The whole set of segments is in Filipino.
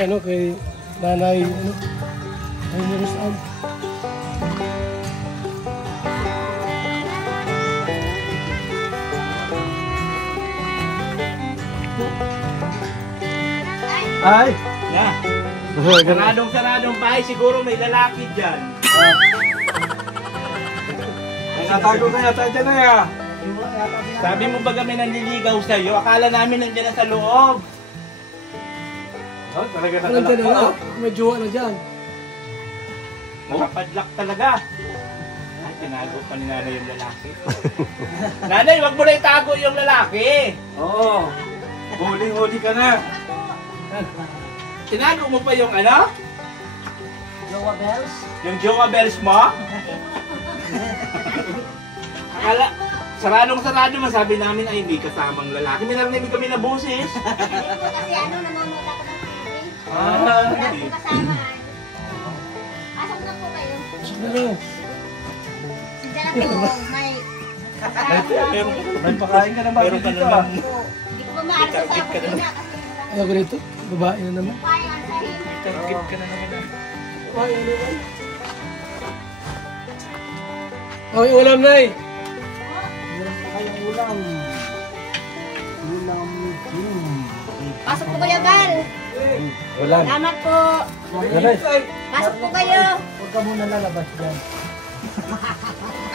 ano, kay nanay, ano, ay Nirusan. Ay! Na. Saradong bahay, siguro may lalaki dyan. Natago na yata dyan na ya. Sabi mo ba kami nanliligaw sa'yo? Akala namin nandiyan na sa loob. Oh, talaga nakalak. May jowa na dyan. Nakapadlock talaga. Ay, tinago pa ni nanay yung lalaki. Nanay, wag mo na itago yung lalaki. Oo. Huli-huli ka na. Tinago mo pa yung ano? Jowa Bells? Yung Jowa Bells mo? Akala, saradong-sarado man sabi namin ay hindi kasamang lalaki. May narinig kami na boses. Kasi ano, nanonood ako ng TV. Ah, Wala po kasama. Pasok na po kayo. Ano? Si Jana po, may... May pakain ka na ba? Meron ka naman. Hindi ko ba maalas sa ako na kasi... Ano ko rito? Babae na naman. Kaya ang sahin. Target ka na naman. Babae na naman. Oh, yung ulam na eh. Ulam. Pasok po kayo, Bal. Ulam. Salamat po. Pasok po kayo. Huwag ka muna lalabas dyan.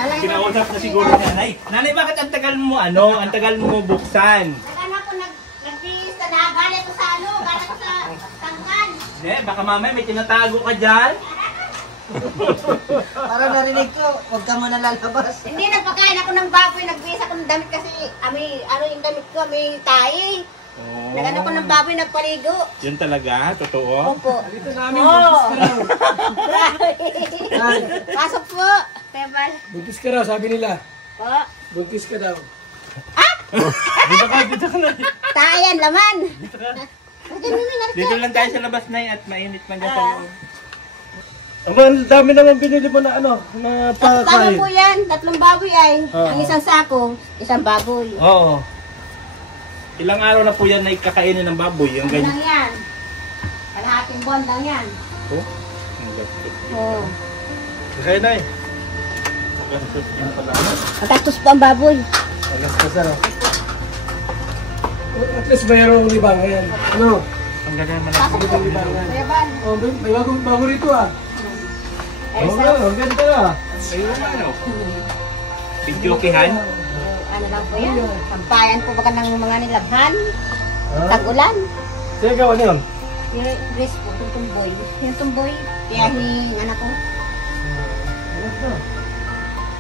Alay, Kinausap na siguro ni nanay. Nanay, bakit ang tagal mo ang tagal mo buksan? Saan ako nag-pista na? Galing ko sa ano? Galing ko sa tangkan. Baka mamaya may tinatago ka dyan. Para narinig ko, huwag ka muna lalabas. Hindi, nagpakain ako ng baboy. Nagbisa ako ng damit kasi ano yung damit ko, may tae. Nagano ko ng baboy, nagpaligo. Yun talaga? Totoo? Opo. Dito namin, Oo. buntis ka raw. Pasok po. Kaya Bal. Buntis ka raw, sabi nila. Po. Buntis ka daw. Dito ka na. Tae yan, laman. Dito lang tayo sa labas na at mainit man dyan sa loob. Ang dami naman binili mo na ano, na Tama pakain. po yan. 3 baboy ay. Oo. Ang isang sako, isang baboy. Oo. Ilang araw na po yan na ikakainin ng baboy? Yung Ano ganyan. lang yan? Kalahating buwan lang yan. Oh? Oo. Kaya na eh. Matastos po ang baboy. Alas ka sa at least mayroong libangan. Ano? Ang ganyan man Pasok po. libangan. Kaya Bal. Oh, may bago rito ah. Ay, Oo nga, ang ganda ah. Ayun na ano? Pidyokihan? Ano lang po yan? Sampayan po baka ng mga nilabhan. Ah? Tag-ulan. Sige, gawa niyon. Yung dress po, yung tumboy. Yung tumboy, kaya anak ko.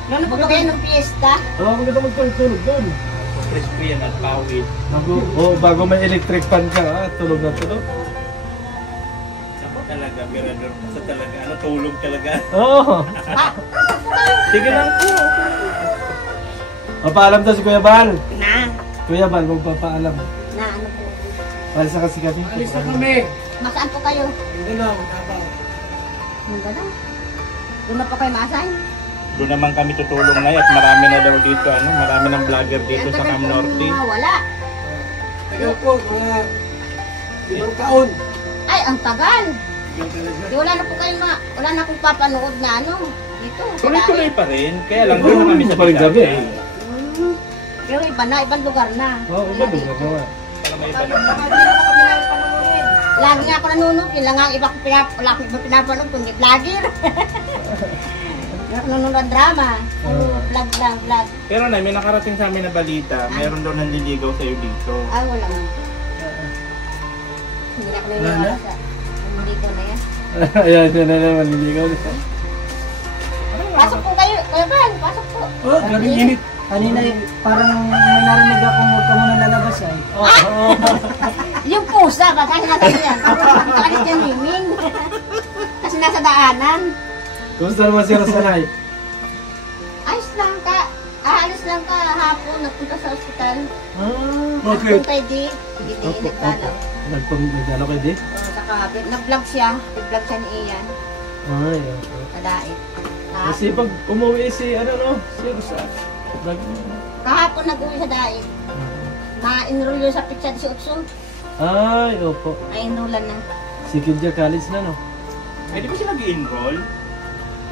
Noon po ba kayo ng fiesta? Oo, ang ganda magtulog doon. Crispy yan at pawid. Bago may electric fan ka, tulog na tulog. Ako talaga, mirador. Basta talaga, tulog talaga. Oo. Sige lang po. Papaalam daw si Kuya Bal. Na. Kuya Bal, magpapaalam. Na ano po. Alis na kasi kami. Alis na kami. Masaan po kayo? Hindi na, magpapaalam. Ang ganda. Doon na po kayo masay? Doon naman kami tutulong na at marami na daw dito, marami ng vlogger dito sa Cam Norte. Wala. Tagal po, mga 5 taon. Ay, ang tagal. Di wala na po kayo wala na pong papanood na dito. Tuloy-tuloy pa rin, kaya lang doon na kami sa Paling gabi. Pero iba na, ibang lugar na. Oo, iba din nagawa. Para may iba naman. Lagi nga ako nanonood, yun lang ang iba ko pinapanood, kundi vlogger. Nanonood ang drama. Vlog lang, vlog. Pero na, may nakarating sa amin na balita, mayroon daw nanliligaw sa'yo dito. Ah, wala man. Hindi na ako naniniwala sa hindi ko na yan. Ayan, yan na naman, niligaw niya. Pasok po kayo, Kuya Bal, pasok po. Oh, grabing init. Kanina parang may narinig ako, huwag ka muna lalabas ay. Yung pusa ba? Kasi nasa yan. Alis yan, Miming. Kasi nasa daanan. Kumusta naman si Rosanay? Ayos lang ka. Aalis lang ka hapon. Nagpunta sa ospital. Okay. Nagpunta di. Hindi nagpalaw. Nagpang-gano kayo di? Saka nag-vlog siya. Nag-vlog siya ni Ian. Ay, okay. Kadait. Kasi pag umuwi si, si Rosa. Kahapon nag-uwi sa dait. Na-enroll yun sa pizza 18. Ay, opo. Ay, enrollan na. Second year college na, no? Eh, di ba siya nag-enroll?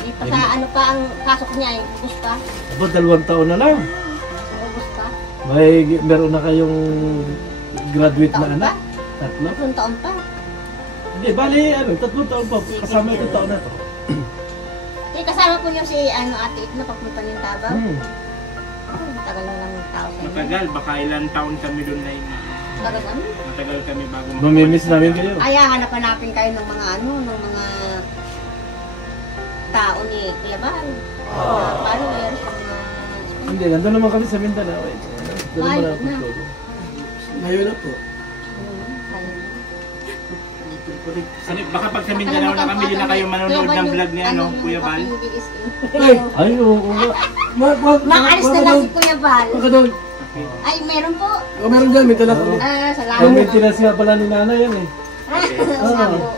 Di pa sa ano pa ang pasok niya, yung August pa. Aba, 2 taon na lang. August pa. Meron na kayong graduate na Taon anak? pa? 3? 3 taon pa. Hindi, bali, 3 taon pa. Kasama itong taon na to. Kasama po niyo si ate It na papunta niyong Tabaw. Tagal na lang ng tao sa inyo. Matagal, baka ilang taon kami doon na yun. Tagal ano? Matagal kami bago Mamimiss namin kayo. Ay, hanap-hanapin kayo ng mga ng mga tao ni Kuya Bal. Followers, mga... Hindi, nandun naman kami sa Mindanao. Doon naman ako na. todo. Ngayon na po. Baka pag sa Mindanao na kami, din na kayo manonood ng vlog ni Kuya Bal. Ay, oo nga. Maalis na lang si Kuya Bal. Baka doon. Ay, meron po. O, meron dyan, may talas. Salamat. Yung may tinas nga pala ni Nana yan eh. Nga po.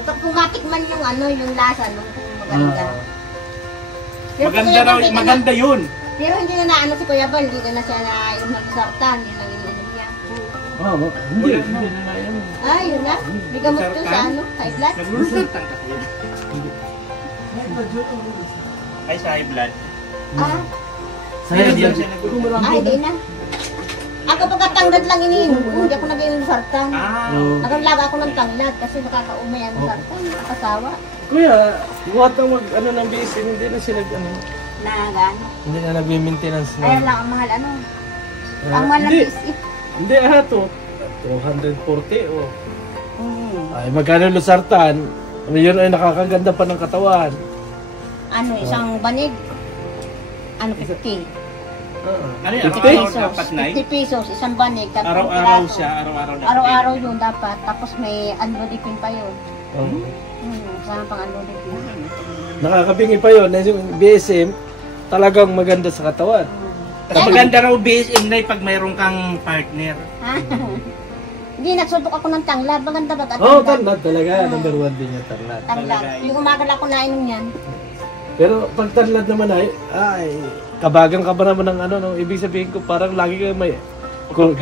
Kapag kumatikman yung yung lasa, maganda. Pero Maganda raw, maganda yun. Pero hindi na naano si Kuya Bal, hindi na siya na yung nagsartan, yun lang ininom niya. Hindi na yan. Ah, yun na. May gamot to sa high blood. Naglusultan kasi yun. Ay, sa high blood. Ah, Hindi Sayang siya nag- hindi na. Ako pagkatanglad lang iniinom ko, hindi ako nag-inom sartan. Nagalaga ako ng tanglad kasi nakakaumay ang sartan, nakasawa. Kuya, buhat ng ng BSN, hindi na siya Nagan. hindi na nag-maintenance na. Ayun lang ang mahal ang mahal ng Hindi. bisip. Hindi, to. 240 o. Ay, magkano lusartan? Yun ay nakakaganda pa ng katawan. Isang banig. 50. Ano yun? 50 Araw-araw pesos. dapat na 50 pesos, isang banig. Araw-araw siya, araw-araw na. Araw-araw yun dapat. Tapos may anlodipin pa yun. Oh. Kasama pang anlodipin. Nakakabingi pa yun. Yung BSM, talagang maganda sa katawan. Mas maganda raw BSM na pag mayroon kang partner. Hindi, nagsubok ako ng tanglad. Maganda ba? Tanglad talaga. Number 1 din yung tanglad. Tanglad. Yung umagal ako nainom yan. Pero pag tanglad naman ay kabagang ka ba naman ng no? Ibig sabihin ko parang lagi ka may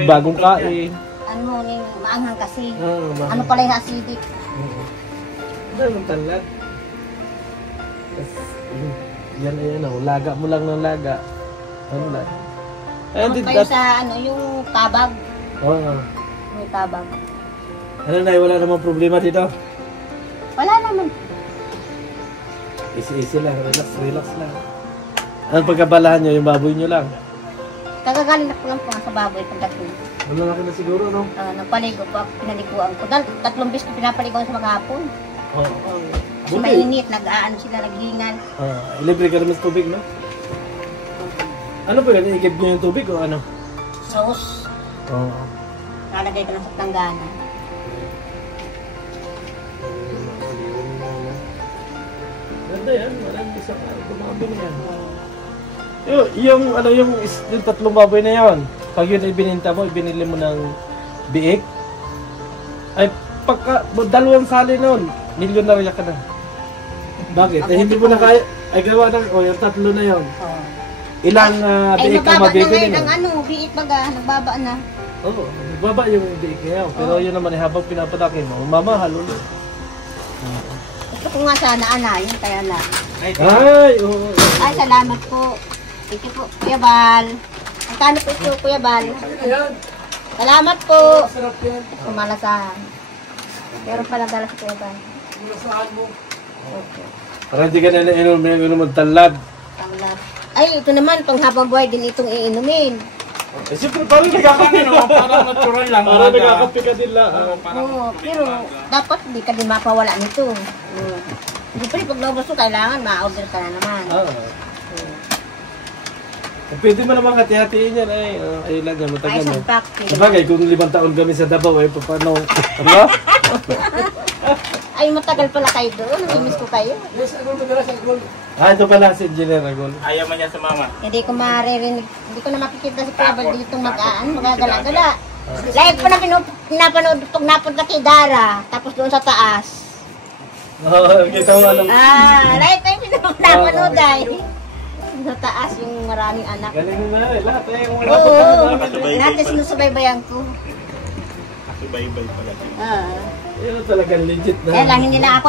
bagong kain. Maanghang kasi. Maanghang. Ano pala yung acidic? Ano tanglad? Yan ay laga mo lang ng laga. Ano lang. Ano kayo sa yung tabag? Oo. May tabag. Ano na, wala namang problema dito? Wala naman. Easy lang, relax lang. Ang pagkabalahan nyo, yung baboy nyo lang. Kagagaling ako lang po sa baboy pagdating. Ano na na siguro, no? Nagpaligo po, pinaliguan ko. Dahil 3 beses ko pinapaliguan sa maghapon. Oo. Kasi mainit, sila, naghingal. Libre ka naman sa tubig, no? Ano po yun? Ikip nyo yung tubig o ano? Sauce. Oo. Nalagay ko lang sa planggana. Ganda yan, marami sa baboy na yan. Yung 3 baboy na yan, pag yun ibininta mo, ibinili mo ng biik, ay pagka 2 sali nun, milyonarya ka na. Bakit? Hindi mo na kaya, ay gawa ng, yung 3 na yun. Ilang biik ka mabibili mo? Ay, nababa na ngayon biik baga, nagbaba na. Oo, nagbaba yung biik ngayon. Pero yun naman, habang pinapadakin mo, mamahal ulit. Gusto ko nga sana anayin, kaya na. Ay, oo. Ay, salamat po. Thank you po, Kuya Bal. Magkano po ito, Kuya Bal? Salamat po. Sarap yan. Kumalasahan. Pero pala dala sa Kuya Bal. Kumalasahan mo. Okay. Para hindi ka na inom magtalad. Tanglad. Ay, ito naman, pang habang buhay din itong iinumin. Eh, siyempre, parang Parang natural lang. Parang nagkakape ka din lang. Oo, pero dapat hindi ka din mapawala nito. Siyempre, pag naubos mo, kailangan ma-order ka na naman. Pwede mo naman hati-hatiin yan. Ay lang yan, matagal. Ay, isang pack. Sabagay, kung 5 taon kami sa Davao, paano? Ano? Ay, matagal pala kayo doon. Namimiss ko kayo. Yes, Agol, magalas, Agol. Ito pala si Engineer Agol. Ayaw man niya sa mama. Hindi ko maririnig, hindi ko na makikita si Kuya Bal dito magagala-gala. Live ko na pinapanood pag napunta kay Dara, tapos doon sa taas. Kita mo alam. Live tayo pinapanood ay. Sa taas yung maraming anak. Galing na lahat yung wala Oo, lahat na sinusubaybayan ko. Subaybay pala. Yun talagang legit na. Kaya lang, hindi lang ako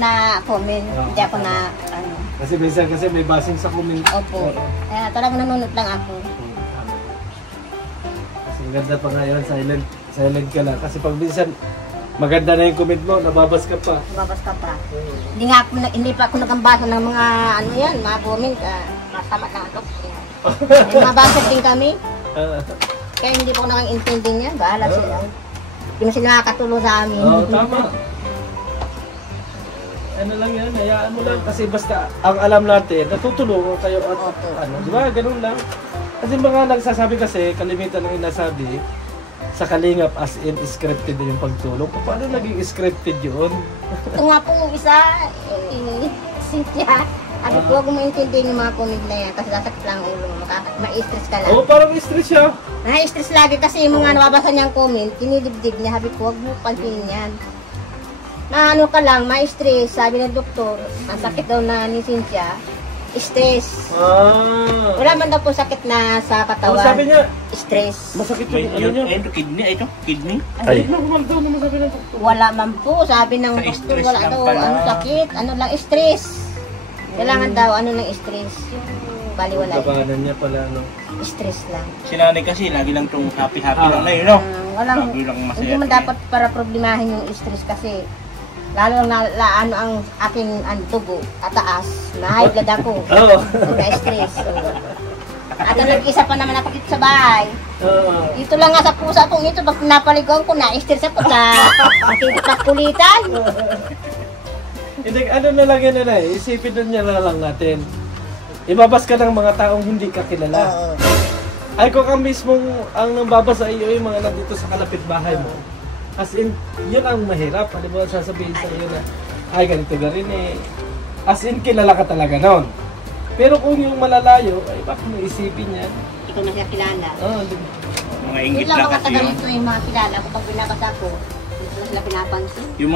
na comment. Hindi ako na, Kasi minsan may basing sa comment. Opo. Kaya talagang nanonood lang ako. Kasi ganda pa ngayon, silent ka lang. Kasi pag minsan, maganda na yung comment mo, nababas ka pa. Babas ka pa. Hindi pa ako nagambasa ng mga mga comment. Masama lang ako. May mabasa din kami. Kaya hindi po ako nakaintindi niya. Bahala sila. Hindi mo sila nakakatulong sa amin. Oo, tama. Ano lang yan, hayaan mo lang. Kasi basta, ang alam natin, natutulungan kayo at di ba, ganun lang. Kasi mga nagsasabi kasi, kalimitan ng inasabi, sa Kalingap as in scripted yung pagtulong. Paano naging scripted yun? Ito nga po isa, Cynthia. Sabi ko, huwag mo intindihin yung mga comment na yan kasi sasakit lang ang ulo mo. Ma-stress ka lang. Oo, parang stress siya. Na-stress lagi kasi yung mga nababasa niyang comment, kinidibdig niya. Sabi ko, huwag mo pansinin yan. Na ano ka lang, ma-stress. Sabi ng doktor, ang sakit daw na ni Cynthia, stress. Wala man daw po sakit na sa katawan. Ano sabi niya? Stress. Masakit yung ano niya. Kidney. Ay, nakumal daw naman sabi ng doktor. Wala man po, sabi ng Sa doktor, stress wala lang daw, pala. sakit, lang, stress. Kailangan daw, lang stress. Baliwala. Kabanan niya pala, no? Stress lang. Si nanay kasi, lagi lang itong happy-happy lang na yun, no? Walang, Lagi lang masaya. hindi mo dapat para problemahin yung stress kasi lalo na ang aking dugo, ataas, na-high blood ako. Oo. Na-stress. At nag-isa pa naman ako dito sa bahay. Oo. Dito lang nga sa pusa kong ito, pag napaligaw ko, na-stress ako sa kulitan. Hindi, ano na lang yan na isipin na niya na lang natin. Ibabas ka ng mga taong hindi ka kilala. Ay kung ang mismong ang nababas sa iyo yung mga nandito sa kalapit bahay mo. As in, yun ang mahirap. Ano ba sasabihin sa iyo na, ay ganito ka rin eh. As in, kilala ka talaga noon. Pero kung yung malalayo, ay bakit mo isipin yan? Hindi ko na siya kilala. Mga Yun inggit lang lang mga kasi taga yun. nito yung mga kilala ko pag binabasa ko. Hindi ko sila pinapansin. Yung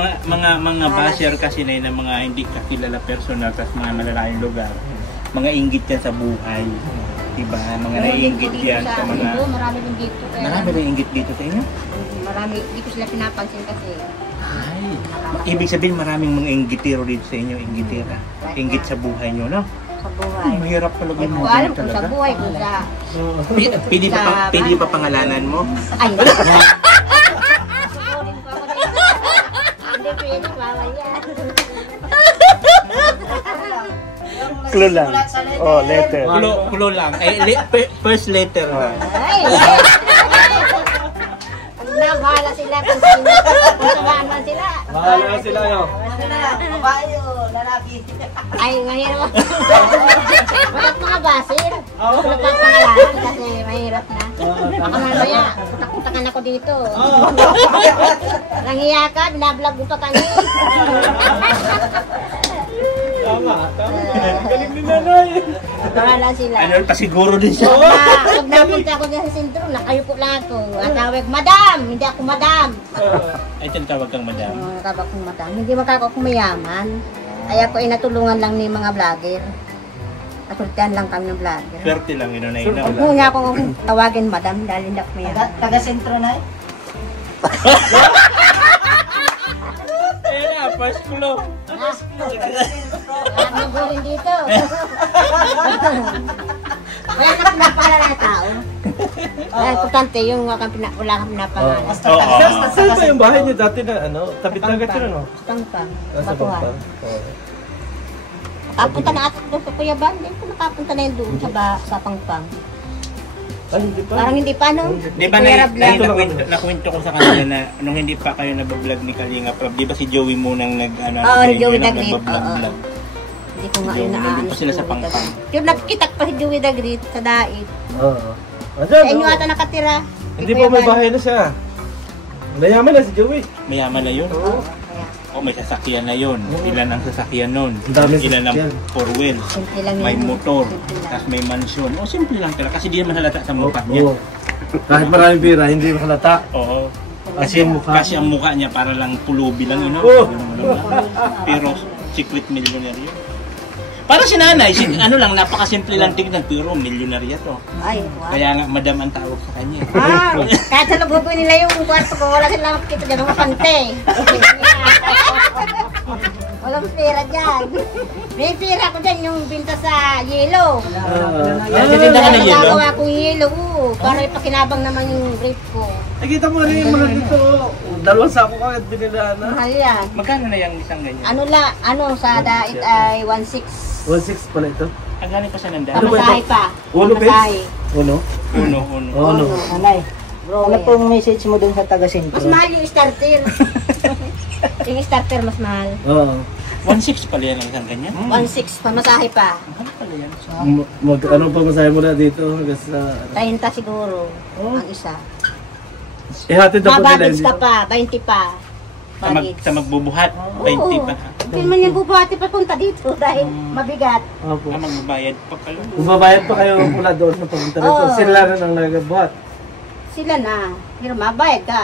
mga basher kasi na yun, ng mga hindi kakilala personal, tapos mga malalayong lugar, mga inggit yan sa buhay. Diba? Mga naiinggit yan sa mga... Marami din dito. Marami ba inggit dito sa inyo? Marami, hindi ko sila pinapansin kasi. Ay, ibig sabihin maraming mga inggitero dito sa inyo, inggitera. Inggit sa buhay nyo, no? Sa buhay. Mahirap talaga Hindi yung ko alam mga kung sa talaga. buhay ko sa... Pwede pa pangalanan mo? Ay, hindi. Hindi pwede, bawal yan. Clue lang. Oh, letter. Clue lang. First letter. Ay, na, bahala sila kung sino. Kung saan man sila. Bahala sila, no? Babae o lalaki? Ay, mahirap. Bakit mga basil? Wala pang pangalanan kasi mahirap na. Ako mamaya, putak-putakan ako dito. Nangiya ka, binablog mo pa kami. Tama. Galing ni nanay. Bahala sila. Ano pa siguro din siya. Pag napunta ako dyan sa sentro, nakayupo lang ako. At tawag, Madam! Hindi ako Madam. Ay, tawag kang madam. Tawag kong Madam. Hindi makaka ako mayaman. Ay ako ay natulungan lang ni mga vlogger. Nasultihan lang kami ng vlogger. Swerte lang yun na yun. Huwag mo nga akong tawagin Madam dahil hindi ako mayaman. Taga-sentro na eh. Ayun na, first clue. Wala nang guling dito. Wala na pinapala na tao. Kaya importante yung wala kang pinapangalan. Oo. Saan ba yung bahay niyo dati na ano? Tapit na agad yun, ano? Pangpang. Sa Batuhan. Bangpang. Nakapunta na ato doon sa Kuyaban. Hindi ko nakapunta na yun doon sa Pangpang. Ay, hindi pa. Parang hindi pa, no? Di ba Kuya Rab lang. nakwento ko sa kanila na nung hindi pa kayo nag-vlog ni Kalinga Prab, di ba si Joey munang Oo, ni Joey Dagrit. nag-vlog? Hindi ko nga yun Nandun naaano. pa sila sa Pangpang. Yung nakikita pa si Joey Dagrit sa Daig. Oo. Sa Andyan, inyo oo. ata nakatira. Hindi pa may bahay na siya. Mayaman na si Joey. Mayaman na yun. Oo. Kaya, O may sasakyan na yun. Ilan ang sasakyan nun? Ang daming Ilan ang sasakyan. four wheels? simple lang May yun. motor. Simple lang. Tapos may mansion. O simple lang talaga. Kasi di naman halata sa mukha niya. Oo. Kahit maraming pira, hindi makalata. Oo. Kasi ang mukha. Kasi ang mukha niya para lang pulubi lang yun. Oo. Pero secret millionaire yun. Para si nanay, ano lang, napakasimple lang tignan, pero milyonarya to. Ay, wow. Kaya nga, madam ang tawag sa kanya. Kahit sa lububoy nila yung kwarto ko, wala silang makikita dyan, mga pante. Walang pera dyan. May pera ko dyan yung binta sa yelo. Nagtitinda ka ng yelo? Nagagawa kong yelo, para ipakinabang naman yung grape ko. Nakita mo rin yung mga dito. Dalawang sako ka at binilaan na. Mahal yan. Magkano na yung isang ganyan? Sa dait ay 1.6. 1.6 pala ito. Ang galing pa siya ng dahil. Ano ba ito? Pamasahe pa. Uno, Pamasahe. Uno? Uno. Uno. Nanay, ano pong message mo dun sa taga-sentro? Mas mahal yung starter. Yung starter mas mahal. Oo. 1.6 pala yan ang isang ganyan. 1.6 pamasahe pa. Mahal pala yan. Anong pamasahe mo na dito? Hanggang sa... 30 siguro ang isa. Ihatid na po nila. Mabagage ka pa, 20 pa. Baggage. Sa magbubuhat, 20 pa. Hindi man yan bubuhati papunta dito dahil mabigat. Opo. Magbabayad pa kayo. Kung babayad pa kayo mula doon na papunta rito, Oo. sila na ang nagabuhat. Sila na. Pero mabayad ka.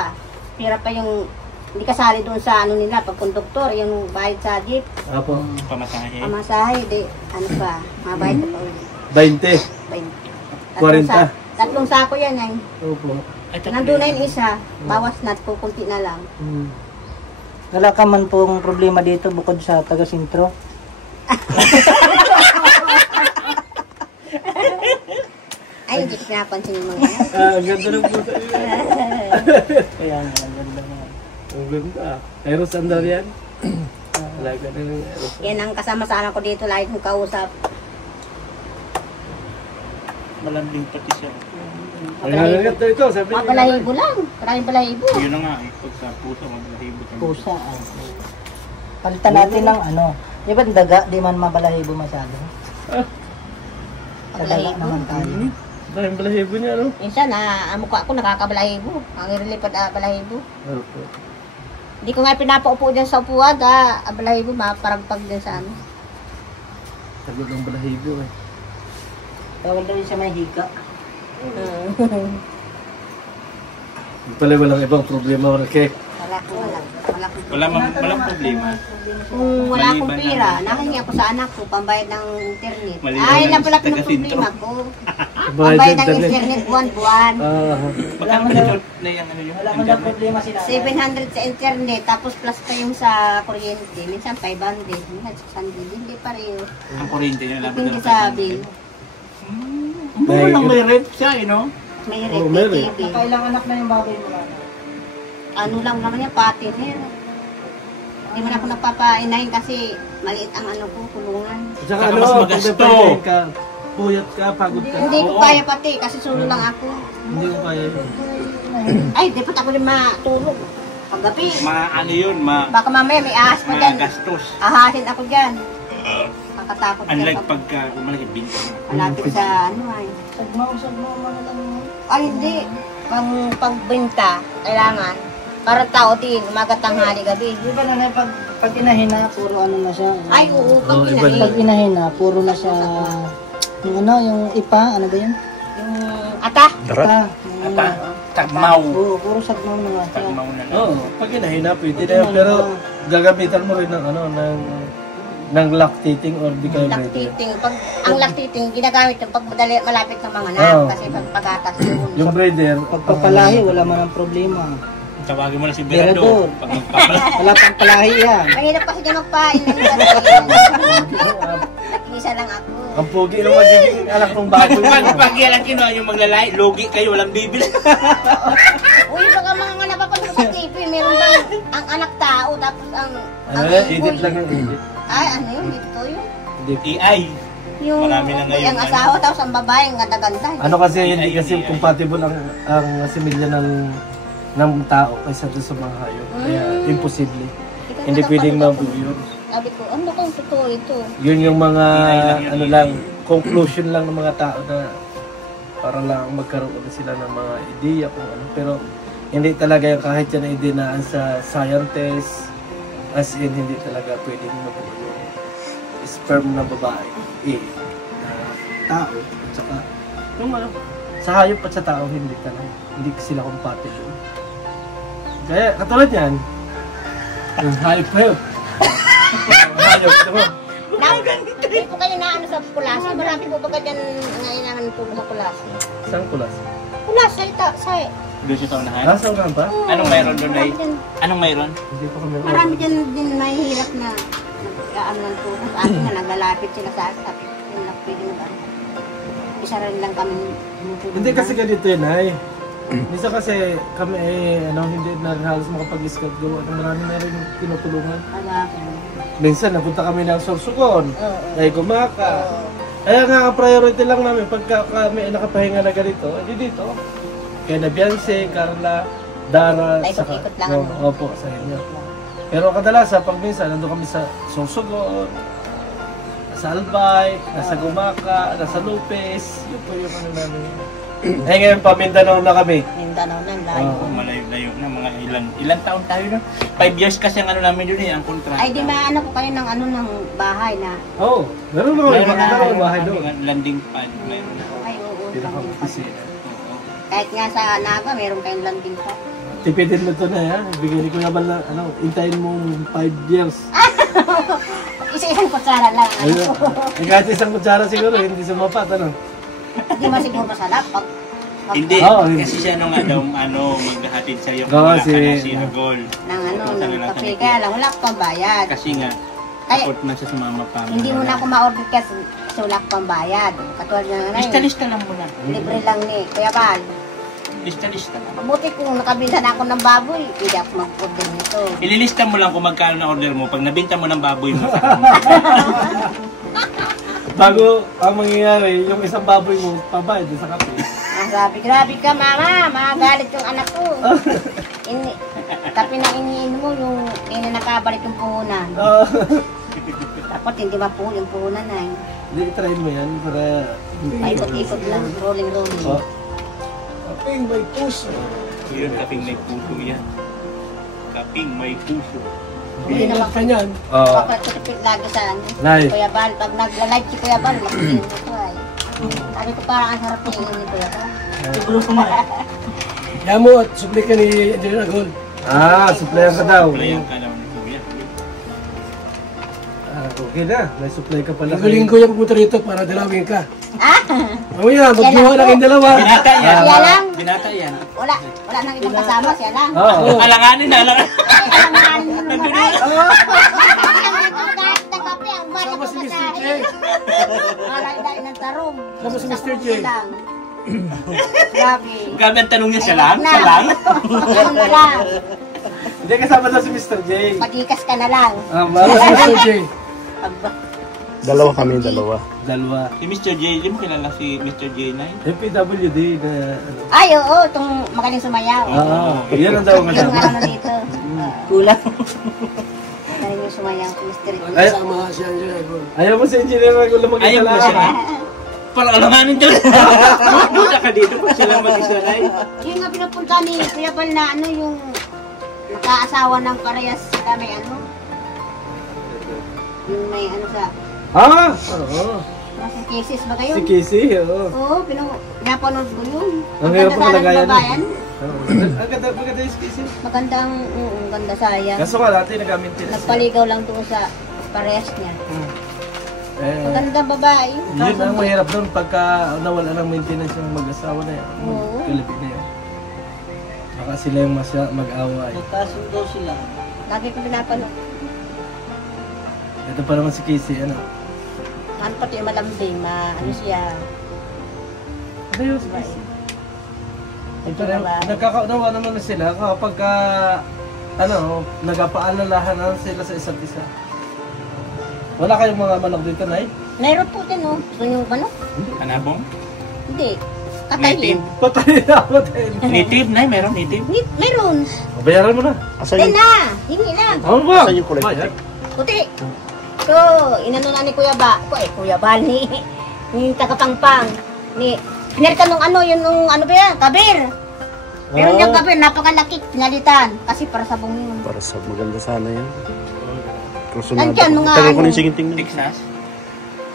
Pira pa yung hindi kasali doon sa ano nila, pag konduktor, yung bayad sa jeep, Opo. Pamasahe. pamasahe, di, ano pa, mabayad ka pa ulit. 20. 40. Tatlong sako yan ay. Opo. Nandun na yung isa, bawas na, kukunti na lang. Wala ka man pong problema dito bukod sa taga-sentro? Ay, hindi ko pinapansin yung mga yan. Ang ganda ng puso yun. Kaya nga, ang ganda nga. Ang ganda. Eros andar yan. Talaga na ng Eros. Yan ang kasama-sama ko dito, lagi kong kausap. Malambing pati siya. Ang ganda ito, sabi Mga balahibo lang, maraming balahibo. Yun na nga, pagka puso, magbalahibo ka. Pusa. Palitan natin ng ano. Di ba daga, di man mabalahibo masyado? Sa daga Balahibo. naman tayo. Dahil balahibo niya, no? Minsan, ang mukha ko nakakabalahibo. Ang irelipad balahibo. Opo. Hindi ko nga pinapaupo dyan sa upuan, balahibo, maparagpag dyan sa ano. Sagot ng balahibo eh. Tawag daw yun sa may hika. Hindi pala walang ibang problema, Marke. Walang problema. Kung wala akong Maliban pera, na- nakahingi ako sa anak ko, pambayad ng internet. Maliban Ay, na- napalaki ng taga-sentro. problema ko. Bayad Pambayad ng internet. internet buwan-buwan. Magkano na yung ano yun? Wala man daw problema sila. 700 sa internet, tapos plus pa yung sa kuryente. Minsan 500, minsan 600. Hindi pa rin. Ang kuryente niya lang. Depende sa bill. Mura lang may rent siya, no? May Oh, rent, may may rent. TV. Nakailang anak na yung baboy mo. Ano lang naman yan, patiner. Hindi man ako nagpapainahin kasi maliit ang ano ko, kulungan. At saka Saka ano, mas pag magasto. napahinga ka, puyat ka, pagod ka. Hindi ko Oo. kaya pati kasi solo lang ako. Hindi ko kaya yun. Ay, di pa ako rin matulog. Paggabi. Ano yun, Baka mamaya may ahas pa dyan. gastos. Ahasin ako dyan. Kakatakot dyan. Unlike pagka malaki binta. Malapit sa ano ay. Sagmaw mo na lang yun. Ay, hindi. Pagbenta, kailangan. Para tao din, umaga, tanghali, gabi. Di ba nanay, pag inahina, puro ano na siya. Ay, oo, pag Oo, iba Pag pinahin. inahina, puro na siya, yung ano, yung ipa, ano ba yun? Yung ata. Ipa. Ata, tagmaw. Oo, puro sagmaw na nga siya. Tagmaw na lang. Oo, pag inahina, pwede na yun. Pero gagamitan mo rin ng ano, ng lactating or di kayo pwede. Lactating. Ang lactating, ginagamit yung pag malapit ng mga anak. Oo. Kasi pag pag-atas yun. Yung breeder, Pagpapalahi, wala man ang problema. Tawagin mo na si Berador. Berador. Pag magpapala. Wala pang palahi yan. Mahirap kasi dyan magpain ng ganun. Nag-isa lang ako. ang pogi ng magiging anak ng baboy mo. Pag yan ang kinuha yung maglalay, logi kayo, walang bibili. Uy, baka mga napapanood sa TV, meron ba ang anak tao, tapos ang Edit lang yung edit. Ay, ano yun? Dito yun. Edit. AI. Yung Marami na ngayon, ang asawa, tapos ang babae, ang ganda-ganda. Ano kasi hindi kasi compatible ang similya ng tao kaysa doon sa mga hayop. Kaya imposible. Hindi pwedeng mabuo yun. Sabi ko, ano kung totoo ito? Yun yung mga Yun. ano lang, conclusion lang ng mga tao na para lang magkaroon sila ng mga ideya kung ano. Pero hindi talaga yung kahit yan ay dinaan sa scientist, as in hindi talaga pwedeng mabuo yung sperm na babae, na tao, at saka yung ano, sa hayop at sa tao hindi talaga, hindi sila compatible. Kaya katulad yan, yung hayop. Hayop, diba? Hindi po kayo na ano sa Kulasi. Marami po baga dyan ngayon po sa Kulasi. Saan kulas? Kulasi, sa Doon siya sa unahan. Ah, saan ka ba? Anong mayroon doon ay? marami dyan. Anong mayroon? Hindi pa kami. Marami dyan din mahihirap na ano lang po. Sa akin na naglalapit sila sa akin. Yun lang pwede mag ano. Isa rin lang kami. Hindi kasi ganito yun ay. Minsan kasi kami hindi na halos makapag-scout gawa. Marami na rin tinutulungan. Minsan napunta kami ng Sorsogon. Ay Gumaka. Kaya nga ang priority lang namin pagka kami nakapahinga na ganito, hindi dito. Kaya na Beyonce, Carla, Dara, Paikot-ikot lang, ano? Opo, sa inyo. Pero kadalasan pag minsan nandun kami sa Sorsogon, nasa Albay, nasa Gumaka, nasa Lopez, yun po yung ano namin. Ngayon pa Mindanao na kami. Mindanao na, layo. Malayo-layo na mga ilang taon tayo na. 5 years kasi ang ano namin doon ang kontrata. Ay, di maano po kayo ng ano ng bahay na. Oo, meron naman yung bahay doon. Landing pad. Mayroon na. Ay, oo. Pinaka-opisina. Kahit nga sa Naga, meron kayong landing pa. Tipidin mo ito na yan. Bigyan ko naman na, intayin mo 5 years. Isa-isang kutsara lang. Ayun. Kahit isang kutsara siguro, hindi sumapat, ano? Hindi masiguro masarap. Hindi, kasi siya nung maghahatid sa iyo kung wala ka na si Agol. Nang ng kape, kaya lang, wala akong pambayad. Kasi nga, Ay, takot man siya sumama pa. hindi mo na ako ma-order kasi wala akong pambayad. Katulad nga ngayon, Lista-lista lang muna. libre lang ni Kuya Bal. Lista-lista lang. Mabuti kung nakabinta na ako ng baboy, hindi ako mag-order nito. Ililista mo lang kung magkano na order mo. Pag nabinta mo ng baboy mo, Bago ang mangyayari, yung isang baboy mo, pabayad din sa kape. Sabi, grabe ka mama, magalit yung anak ko. Kape na iniin mo, yung nakabalik yung puhunan. Dapat hindi mapuhul yung puhunan na eh. Hindi, try mo yan para... Paikot-ikot lang, rolling-rolling. Kaping may puso. yun, kaping may puso yan. Kaping may puso. Hindi naman ka niyan. papatipid lagi sa ano. Live. Kuya Bal, pag nag-live si Kuya Bal, makikinig ito ay. Sabi ko parang ang harap niya ni Kuya Bal. Siguro kumain. Kaya mo at supli ka ni Engineer Agol. Supplier ka daw. Playan ka daw ni Kuya. Okay na, may supply ka pala. Linggo-linggo yung pumunta rito para dalawin ka. Mamaya, Siya magdiwa lang na po. kayong dalawa. Binata yan. Siya lang. Binata yan. Wala nang ibang kasama, siya lang. Oo. Alanganin na, alanganin. Ay, alanganin mo naman. Ay, Sama si Mr. J. Malay-lay ng tarong. Sama si Mr. J. Grabe. Grabe ang tanong niya, siya lang? Siya lang? Ako na lang. Hindi, kasama daw si Mr. J. Magikas ka na lang. Sama si Mr. J. Dalawa kami, dalawa. Dalawa. Si Mr. J, di mo kilala si Mr. J9? FPWD na ano. Ay, oo, itong magaling sumayaw. Yan ang daw Yung kasama. ano dito. Kulang. Magaling yung sumayaw, Mr. J. Ay, Sama si Engineer Agol. ayaw mo si Engineer Agol mag-isa Ayaw mo lang. siya. Parang alanganin dyan. Buta ka dito pa sila mag-isa na eh. Yung nga pinupunta ni Kuya Bal na ano yung nakaasawa ng parehas sila may ano. Yung may ano sa, Oo. nasa cases ba kayo? Si Casey, oo. Oo, pinapanood ko yun. Ang hirap Maganda sana palagayan ng babayan. Ang maganda yung Casey. Maganda sayang. Kaso nga natin nag-maintenance. Nagpaligaw lang doon sa parehas niya. Maganda babae. Yun ang mahirap doon pagka nawala ng maintenance yung mag-asawa na yan. Oo. Kalipin na yun. Baka sila yung mag-away. Nagkasundo sila. Lagi ko pinapanood. Ito pa naman si Casey, ano? Ano pati yung malambing, ano siya. Ano yun si Casey? Ito naman. Nagkakaunawa naman na sila kapag nagpaalalahan na sila sa isa't isa. Wala kayong mga manok dito, Nay? Meron po din, oh. Gusto niyo manok? Kanabong? Hindi. Katayin. Patay na ako din. Native na, meron native. Meron. Bayaran mo na. Asan Hindi yung, na. Hingi na. Ano ba? asan yung kulay? Puti. So, inano na ni Kuya Kuya Bal ni tagapangpang. Pinalitan nung ano, yun nung ano ba yan? Kabir. Pero yung kabir, napakalaki. Pinalitan. Kasi para sa bong yun. Para sa maganda sana yan. Nandyan, mga Tagal ko ano. ng siginting na. Texas.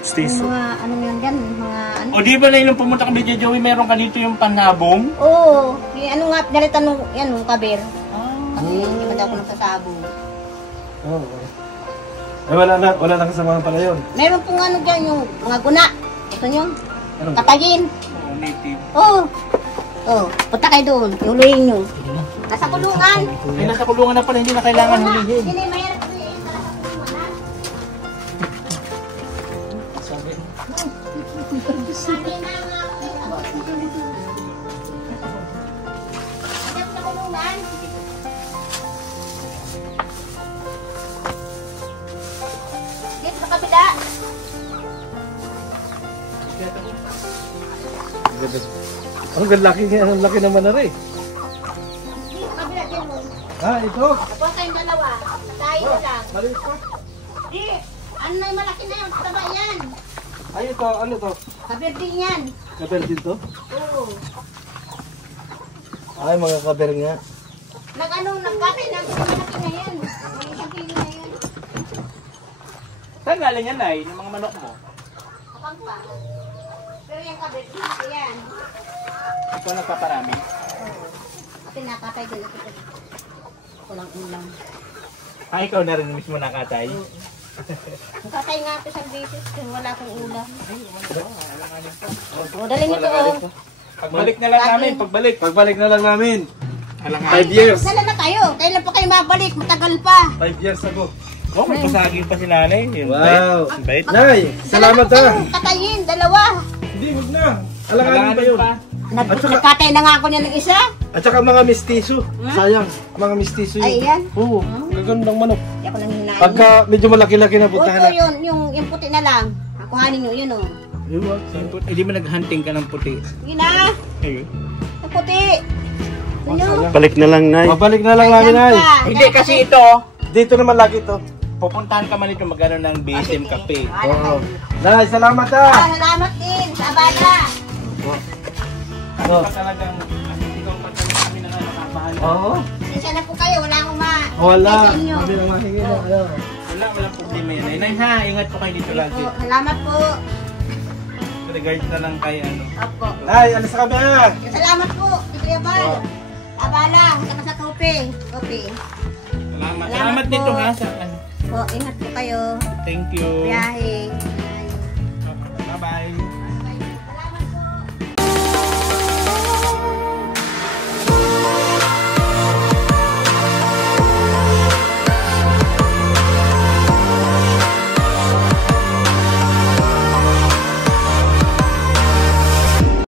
Stays. Mga ano yan dyan, mga ano. O di ba na yung pumunta kami dyan, Joey, meron ka dito yung panabong? Oo. Yung ano nga, pinalitan nung, yan, nung kabir. Kasi hindi man daw ako nagsasabong. Oo. Ay, wala na kasama pala yun. Meron pong ano dyan, yung mga guna. Ito nyo, Anong- katayin. Oo, native. Oo. Oh, punta kayo doon. Iuluhin nyo. Nasa kulungan. Ay, nasa kulungan na pala, hindi na kailangan hulihin. Hindi, mahirap hulihin. Nasa kulungan. Sabi na nga. Hanap sa kulungan. Dito sa kabila. Ang laki naman na rin. Dito sa kabila din mo. Ito. Huwag kayong dalawa. Tayo na lang. Maliit pa. Di, ano na yung malaki na yun? Taba yan. Ay, ito. Ano to? Kabir din yan. Kaber din to? Oo. Ay, mga kaber nga. Nagkakay na malaki na yan. May isang kilo na yan. Saan galing yan, Nay? Yung mga manok mo? Kapag pa. Pero yung kabir din yan. Ikaw nagpaparami? Kasi nakatay din ako. Walang ulam. Ah, ikaw na rin mismo nakatay? Nakatay nga ako isang beses kasi wala akong ulam. O, dali nyo to. Oh. Pagbalik na lang namin, pagbalik. Pagbalik na lang namin. 5 Alangan. years. Dala na kayo. Kailan pa kayo mabalik? Matagal pa. 5 years ago. Oh, may pasaging pa si nanay. Yun, Wow. bait. Nay, salamat Dala ha. na katayin, dalawa. Hindi, huwag na. Alanganin pa yun. At saka- Nagkatay na nga ako niya ng isa. At saka mga mistiso. Sayang, mga mistiso Ay, yun. yan. Oo, gagandang manok. Hindi ako nang hinahin. Pagka medyo malaki-laki na puntahan Opo, na. yun. Yung puti na lang. Kuhanin nyo, yun o. Hindi mo naghunting ka ng puti. Sige na. Yung puti. Ano? Balik na lang, Nay. Mabalik na lang namin ay. Hindi, kasi ito, Dito naman lagi to. pupuntahan ka man ito magano ng BSM Cafe. Oo. Nay, salamat ha. Salamat din. Sa abala. Oh. Pa talagang, ikaw pa talagang kami na nakakabahal. Oo. Sensya na po kayo. Wala akong Wala. sa inyo. Hindi na mahingi na. Ano. Walang problema yan. Nay, ha, ingat po kayo dito lagi. Po, salamat po. Regards na lang kay ano. Opo. Nay, alis na kami ha. Salamat po. Ito yung bal. Abala. Saka sa kopi. Kopi. Salamat. Salamat Salamat po. dito ha sa ano. Po, ingat po kayo. Thank you. Biyahe.